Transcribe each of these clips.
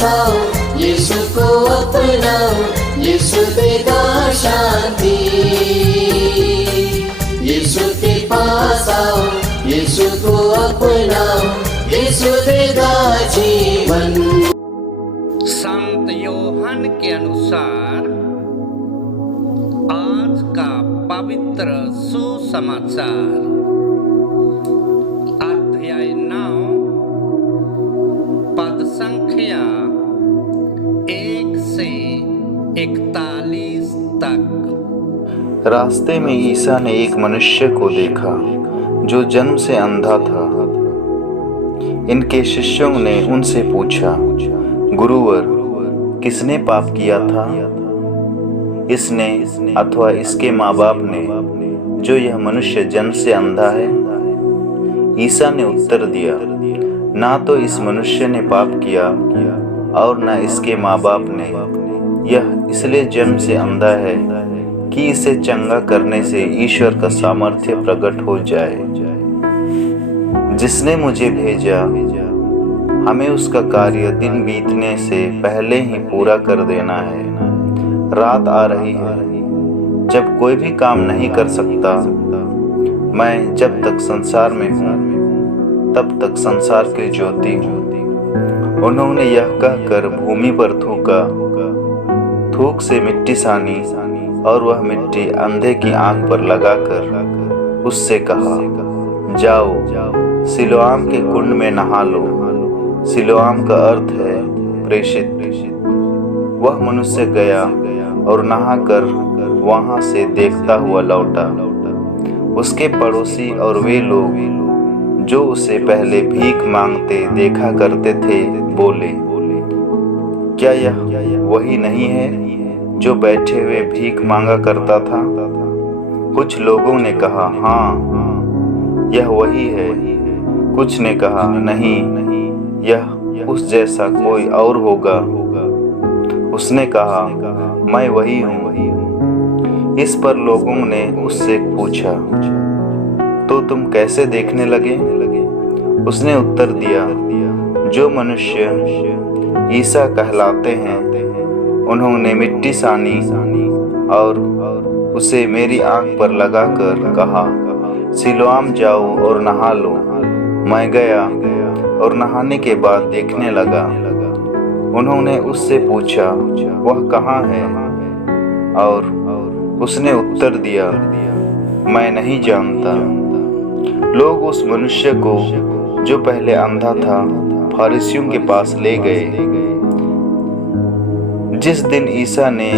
पास आओ, यीशु को अपनाओ, यीशु देगा शांति। यीशु के पास आओ, यीशु को अपनाओ, यीशु देगा जीवन। संत यूहन्ना के अनुसार आज का पवित्र सुसमाचार अध्याय 9 पद संख्या 1 से 41 तक। रास्ते में ईसा ने एक मनुष्य को देखा जो जन्म से अंधा था। इनके शिष्यों ने उनसे पूछा, गुरुवर, किसने पाप किया था, इसने अथवा इसके माँ बाप ने, जो यह मनुष्य जन्म से अंधा है? ईसा ने उत्तर दिया, ना तो इस मनुष्य ने पाप किया और न इसके माँ बाप ने। यह इसलिए जन्म से अंधा है कि इसे चंगा करने से ईश्वर का सामर्थ्य प्रकट हो जाए। जिसने मुझे भेजा, हमें उसका कार्य दिन बीतने से पहले ही पूरा कर देना है। रात आ रही है जब कोई भी काम नहीं कर सकता। मैं जब तक संसार में हूँ तब तक संसार की ज्योति हूँ। उन्होंने यह कहकर भूमि पर थूका, थूक से मिट्टी सानी और वह मिट्टी अंधे की आंख पर लगाकर उससे कहा, जाओ सिलोआम के कुंड में नहा लो। सिलोआम का अर्थ है प्रेषित। वह मनुष्य गया और नहाकर वहां से देखता हुआ लौटा। उसके पड़ोसी और वे लोग जो उसे पहले भीख मांगते देखा करते थे बोले, क्या यह वही नहीं है जो बैठे हुए भीख मांगा करता था? कुछ लोगों ने कहा, हाँ यह वही है। कुछ ने कहा, नहीं, यह उस जैसा कोई और होगा। उसने कहा, मैं वही हूँ। इस पर लोगों ने उससे पूछा, तो तुम कैसे देखने लगे? उसने उत्तर दिया, जो मनुष्य ईसा कहलाते हैं, उन्होंने मिट्टी सानी और उसे मेरी आंख पर लगाकर कहा, सिलोआम जाओ और नहा लो। मैं गया और नहाने के बाद देखने लगा। उन्होंने उससे पूछा, वह कहाँ है? और उसने उत्तर दिया, मैं नहीं जानता। लोग उस मनुष्य को जो पहले अंधा था फरीसियों के पास ले गए। जिस दिन ईसा ने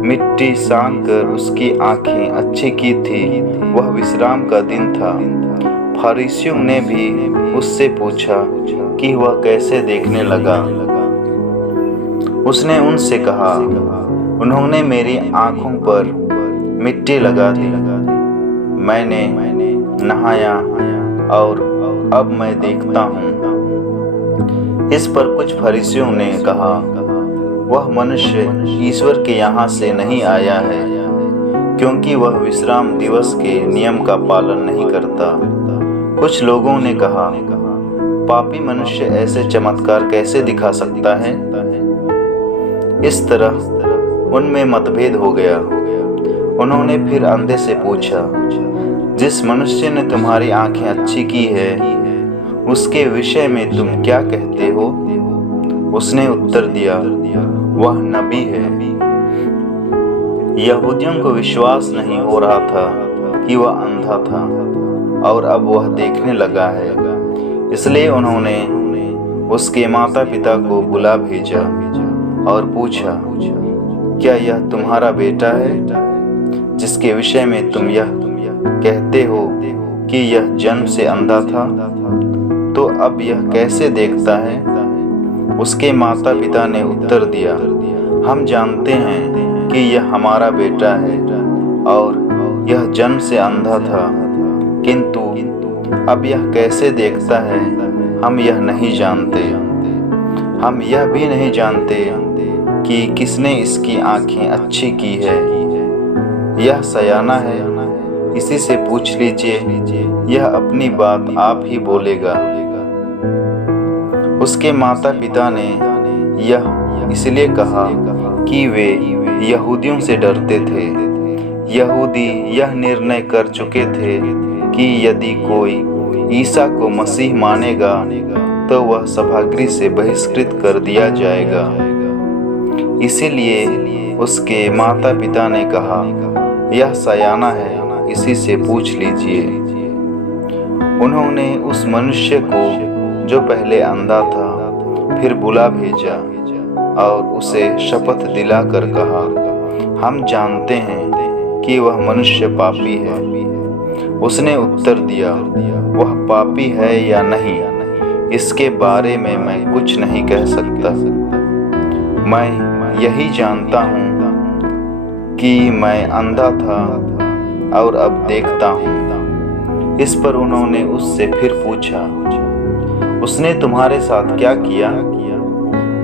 मिट्टी सानकर उसकी आंखें अच्छी की थी, वह विश्राम का दिन था। फरीसियों ने भी उससे पूछा कि वह कैसे देखने लगा। उसने उनसे कहा, उन्होंने मेरी आंखों पर मिट्टी लगा दी। मैंने नहाया और अब मैं देखता हूँ। इस पर कुछ फरीसियों ने कहा, वह मनुष्य ईश्वर के यहाँ से नहीं आया है, क्योंकि वह विश्राम दिवस के नियम का पालन नहीं करता। कुछ लोगों ने कहा, पापी मनुष्य ऐसे चमत्कार कैसे दिखा सकता है? इस तरह उनमें मतभेद हो गया। उन्होंने फिर अंधे से पूछा, जिस मनुष्य ने तुम्हारी आंखें अच्छी की है, उसके विषय में तुम क्या कहते हो? उसने उत्तर दिया, वह नबी है। यहूदियों को विश्वास नहीं हो रहा था कि वह अंधा था और अब वह देखने लगा है। इसलिए उन्होंने उसके माता पिता को बुला भेजा और पूछा, क्या यह तुम्हारा बेटा है, जिसके विषय में तुम यह कहते हो कि यह जन्म से अंधा था? तो अब यह कैसे देखता है? उसके माता पिता ने उत्तर दिया, हम जानते हैं कि यह हमारा बेटा है और यह जन्म से अंधा था, किंतु अब यह कैसे देखता है हम यह नहीं जानते। हम यह भी नहीं जानते कि किसने इसकी आंखें अच्छी की है। यह सयाना है, इसी से पूछ लीजिए, यह अपनी बात आप ही बोलेगा। उसके माता पिता ने यह इसलिए कहा कि वे यहूदियों से डरते थे। यहूदी यह निर्णय कर चुके थे कि यदि कोई ईसा को मसीह मानेगा तो वह सभागृह से बहिष्कृत कर दिया जाएगा। इसीलिए उसके माता पिता ने कहा, यह सयाना है, इसी से पूछ लीजिए। उन्होंने उस मनुष्य को जो पहले अंधा था फिर बुला भेजा और उसे शपथ दिलाकर कहा, हम जानते हैं कि वह मनुष्य पापी है। उसने उत्तर दिया, वह पापी है या नहीं इसके बारे में मैं कुछ नहीं कह सकता। मैं यही जानता हूँ कि मैं अंधा था और अब देखता हूँ। इस पर उन्होंने उससे फिर पूछा, उसने तुम्हारे साथ क्या किया?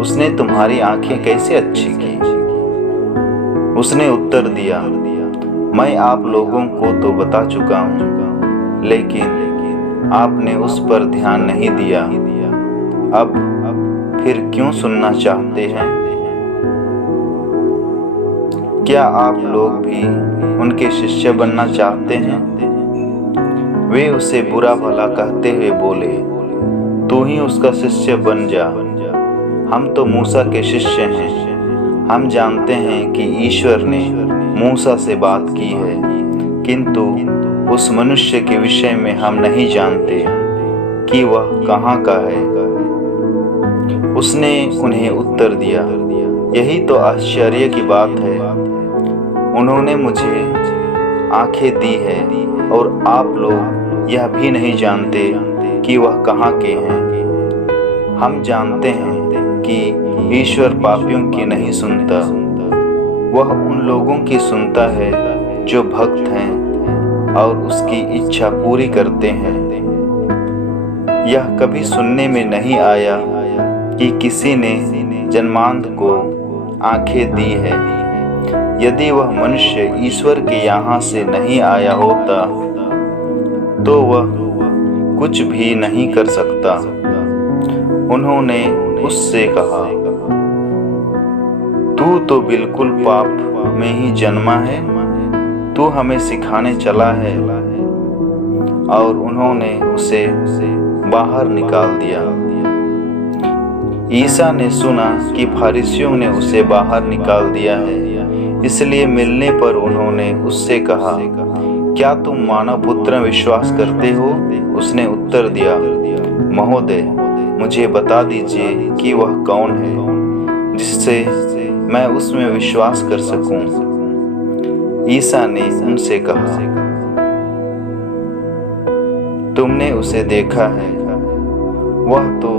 उसने तुम्हारी आंखें कैसे अच्छी की? उसने उत्तर दिया, मैं आप लोगों को तो बता चुका हूँ, लेकिन आपने उस पर ध्यान नहीं दिया। अब फिर क्यों सुनना चाहते हैं? क्या आप लोग भी उनके शिष्य बनना चाहते हैं? वे उसे बुरा भला कहते हुए बोले, तू ही उसका शिष्य बन जा। हम तो मूसा के शिष्य हैं। हम जानते हैं कि ईश्वर ने मूसा से बात की है, किंतु उस मनुष्य के विषय में हम नहीं जानते कि वह कहाँ का है। उसने उन्हें उत्तर दिया, यही तो आश्चर्य की बात है। उन्होंने मुझे आंखें दी है और आप लोग यह भी नहीं जानते कि वह कहाँ के हैं। हम जानते हैं कि ईश्वर पापियों की नहीं सुनता, वह उन लोगों की सुनता है जो भक्त हैं और उसकी इच्छा पूरी करते हैं। यह कभी सुनने में नहीं आया कि किसी ने जन्मांध को आंखें दी है। यदि वह मनुष्य ईश्वर के यहाँ से नहीं आया होता तो वह कुछ भी नहीं कर सकता। उन्होंने उससे कहा, तू तो बिल्कुल पाप में ही जन्मा है, तू हमें सिखाने चला है। और उन्होंने उसे बाहर निकाल दिया। ईसा ने सुना कि फरीसियों ने उसे बाहर निकाल दिया है, इसलिए मिलने पर उन्होंने उससे कहा, क्या तुम मानव पुत्र में विश्वास करते हो? उसने उत्तर दिया, महोदय, मुझे बता दीजिए कि वह कौन है जिससे मैं उसमें विश्वास कर सकूं। ईसा ने उनसे कहा, तुमने उसे देखा है, वह तो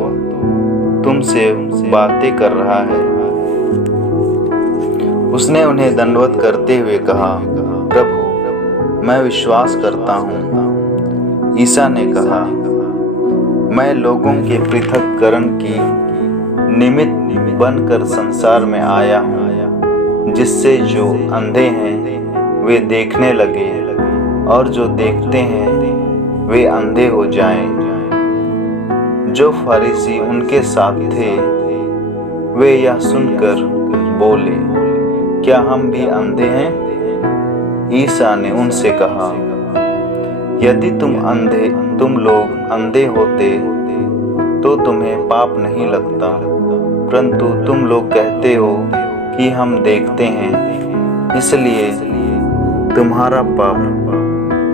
तुमसे बातें कर रहा है। उसने उन्हें दंडवत करते हुए कहा, प्रभु, मैं विश्वास करता हूँ। ईसा ने कहा, मैं लोगों के पृथककरण की निमित्त बनकर संसार में आया हूँ, जिससे जो अंधे हैं वे देखने लगे और जो देखते हैं वे अंधे हो जाएं। जो फरीसी उनके साथ थे वे यह सुनकर बोले, क्या हम भी अंधे हैं? ईसा ने उनसे कहा, यदि तुम लोग अंधे होते तो तुम्हें पाप नहीं लगता, परंतु तुम लोग कहते हो कि हम देखते हैं, इसलिए तुम्हारा पाप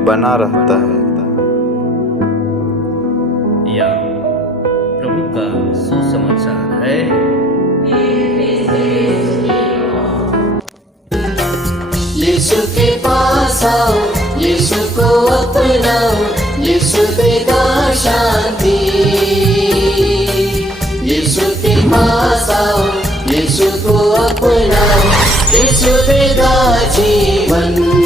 बना रहता है। यह प्रभु का सुसमाचार है। यीशु के पास आओ, यीशु को अपनाओ, यीशु देगा शांति। यीशु के पास आओ, यीशु को अपनाओ, यीशु देगा जीवन।